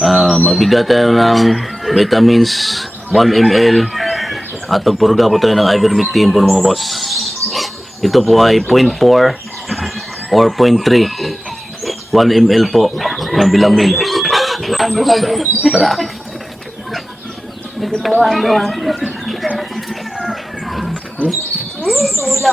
Magbigay tayo ng vitamins 1 ml at pagpurga po tayo ng ivermectin po mga boss. Ito po ay 0.4 or 0.3 1 ml po ng Bilamil. Tara. Nagkatawa ang gawa. Tula.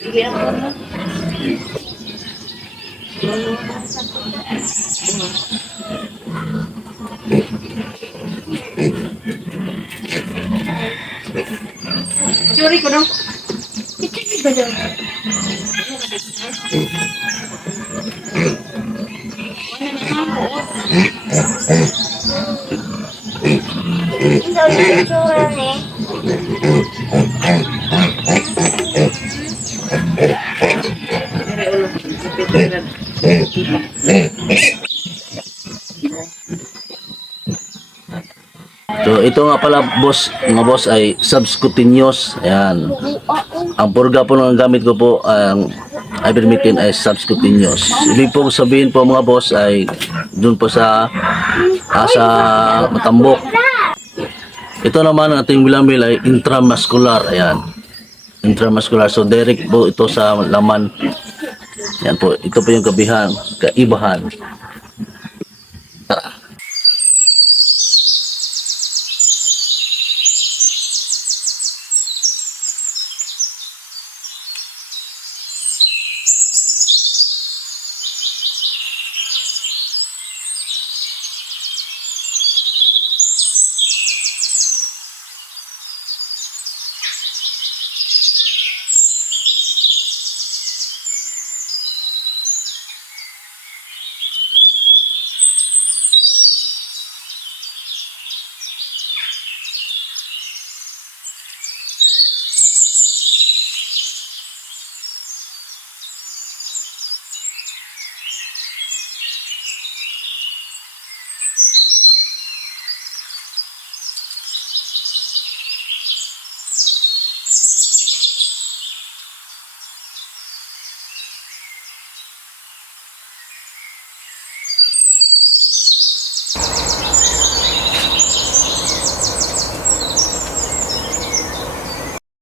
Sige ako na. Curi ko no? Curi ko no? So ito nga pala boss, mga boss ay subcutaneous. Ayan. Ang purga po ng gamit ko po ang ivermectin ay subcutaneous. Ibig po sabihin po mga boss ay dun po sa matambok. Ito naman ang ating Bilamil ay intramuscular. Ayan. Intramuscular. So direct po ito sa laman. Yan po. Ito po yung kaibahan. Tara.